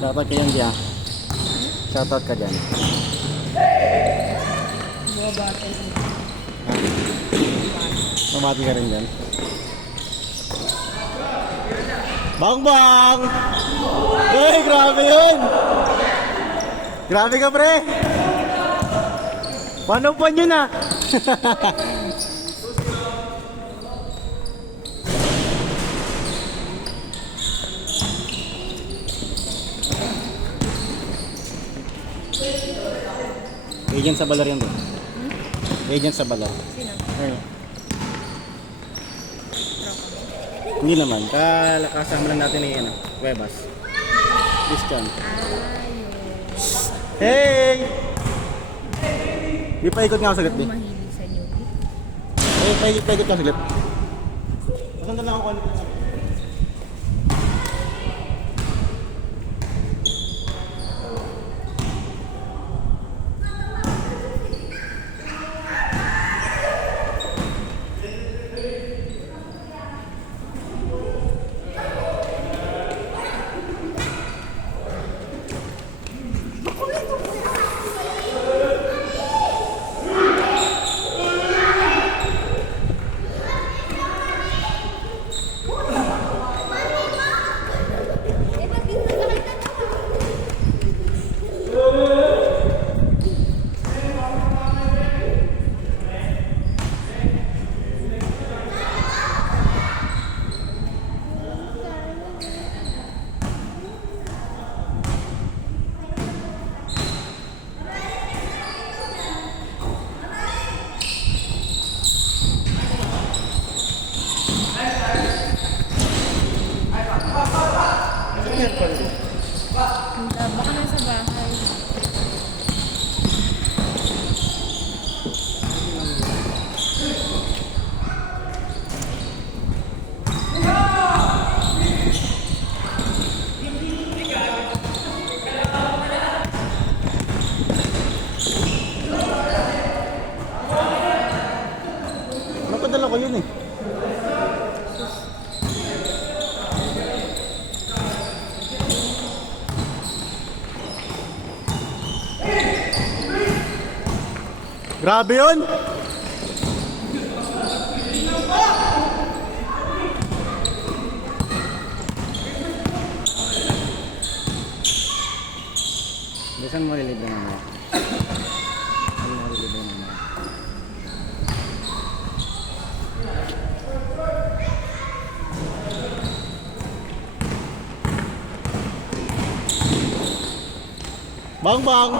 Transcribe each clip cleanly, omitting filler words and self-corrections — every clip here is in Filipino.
Shoutout ka yan dyan. Shoutout ka dyan. Mamati ka rin dyan. Bang bang! Hey, grabe yun! Grabe ka, pre! Paano pa nyo na? Agent sa balar yan doon. Agent sa balar. Sino? Ayun. Hindi naman. Kasama lang natin yung Webas. Christian. Hey! Di pa ikot nga ako saglit, di. Mahilig sa newbie. Paikot ka saglit. Masanda lang ako ulit. Baka nasa bahay. Napadala ko yun eh. Grabe yun! Saan mo nililibre naman? Saan mo nililibre naman? Bang bang!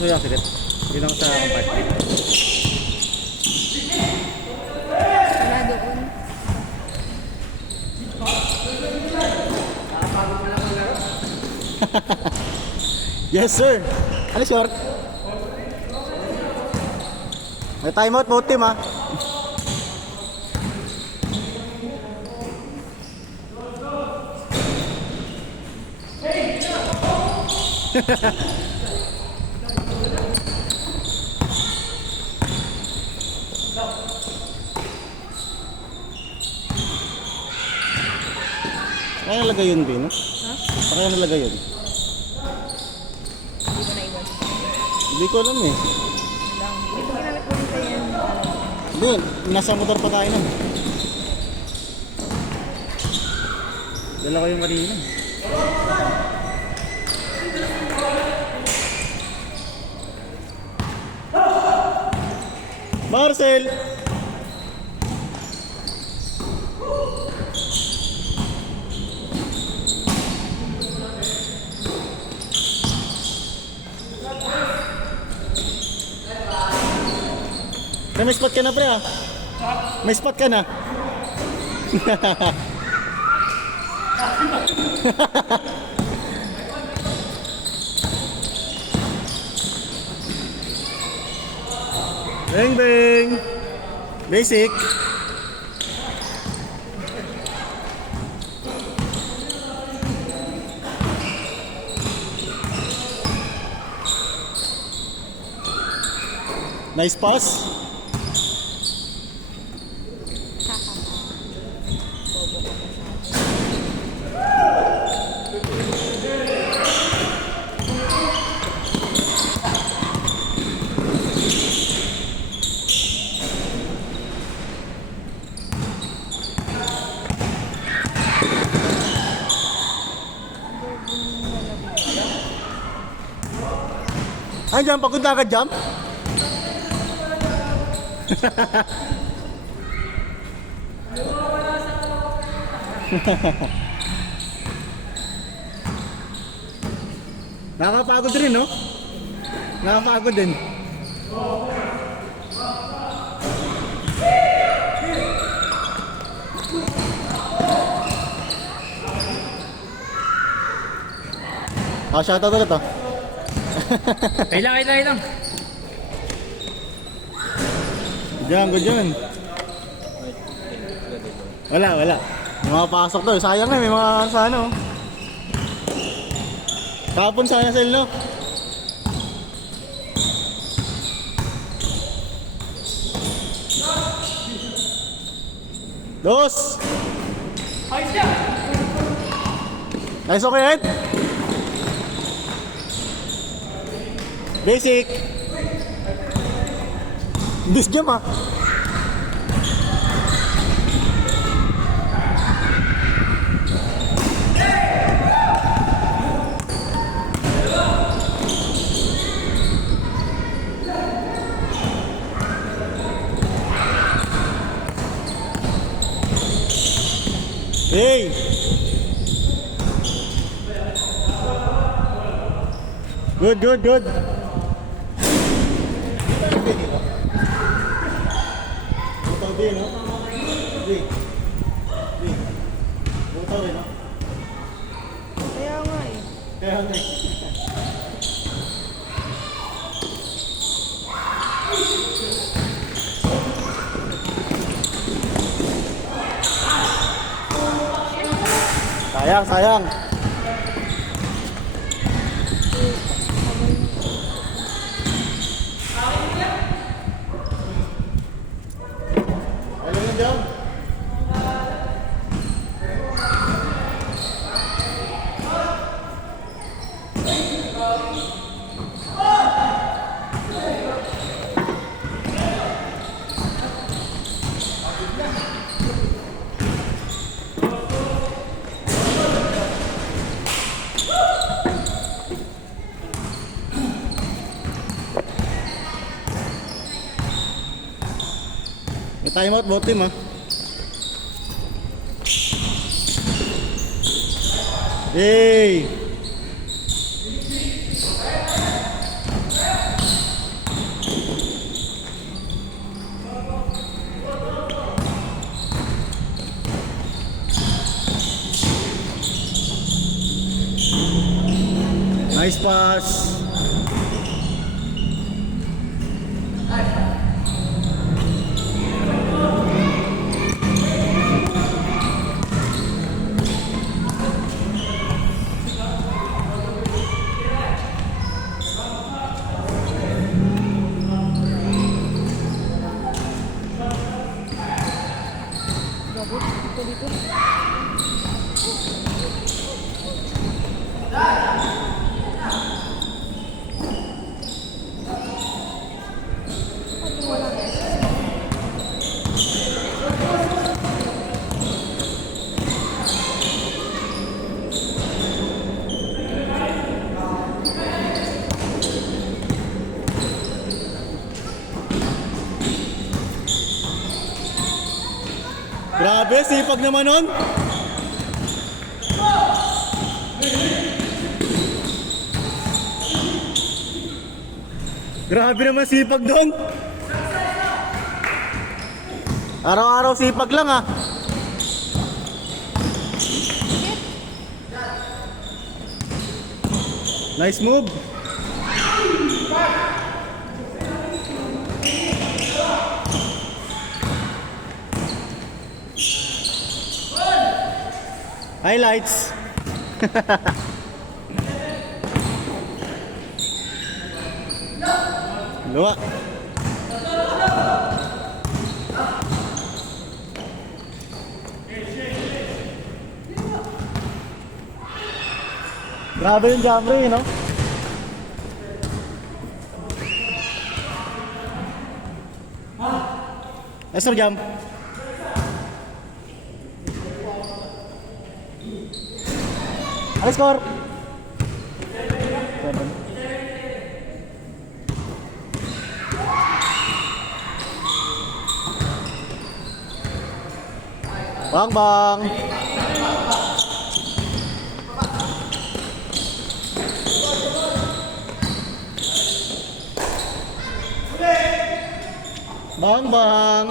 Kasi yung sakit. Dito ako sa compartment. Wala doon. Yes sir! Ano short? May timeout both team ha. Kaya nalagay yun, Bin? Ha? Kaya nalagay yun? Hindi ko naiwan. Hindi ko alam eh. Lang. Hindi ko ginamit mo dito yan. Hindi, nasa motor pa tayo na. Dala ko yung kanina. Marcel! May spot ka na pre ah. May spot ka na. Bang bang. Basic. Nice pass. Bobo ka masyado. Ay, jump. Pagod na ka, jump. Nakakapagod rin, no? Nakakapagod din. Ah, shoutout ulit, oh. Kailang. Diyan, good yun. Wala. May mga pasok daw. Sayang na, may mga sa ano. Kapon sayang sa ilo. Dos! Nice, okay, Ed? Basic! Bis jam, ah. Hey! Good. Butaw din, no? Butaw din, no? Kaya nga eh. Kaya nga. Sayang. Alam mo dyan? May time out both team, ah. Hey! Nice pass. Gabot. Dito. Pati wala na. Grabe, sipag naman nun. Grabe naman sipag doon. Araw-araw sipag lang, ah. Nice move. Highlights. Luwa. Grabe yung Jamre, no? Sir Jam. Ano score? 7. Bang bang. Bang bang.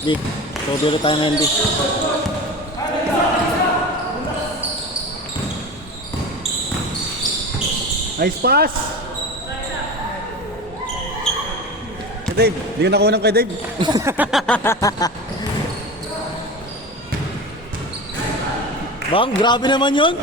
Di, so dito tayo ngayon, Di. Nice pass! Hey Dave, di ka nakuha ng kay Dave. Bang, grabe naman yun!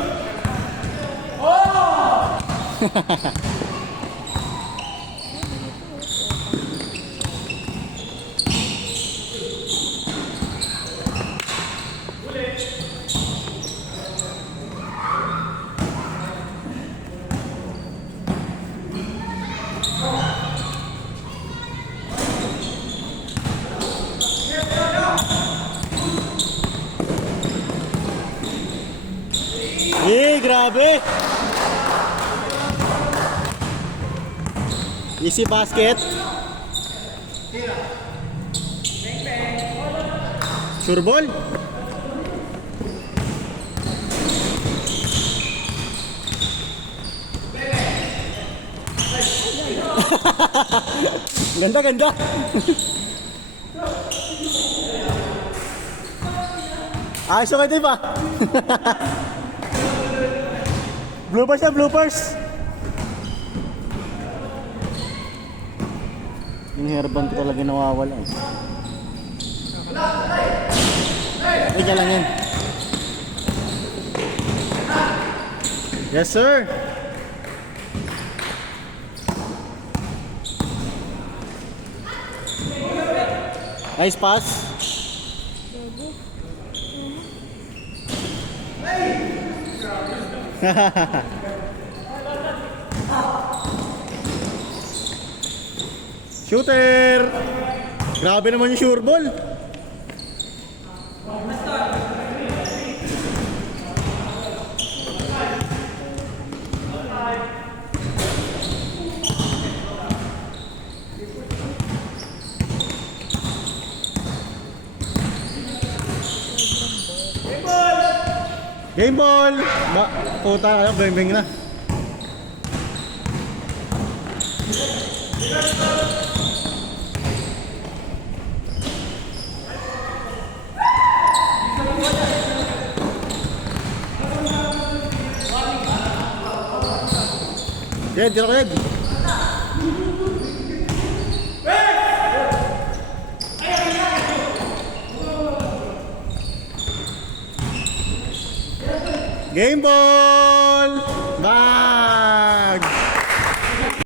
Grabe! Easy basket. Sure ball. Ganda, ganda. Ayos yung kayo, pa. Bloopers na, bloopers. Yung hairband ko talaga nawawala eh. Ay, dyan lang yan. Yes, sir. Nice pass. Shooter! Grabe naman yung sure ball. Game ball! Puta, ano, beng-beng na. Red, tira ko red. Game ball!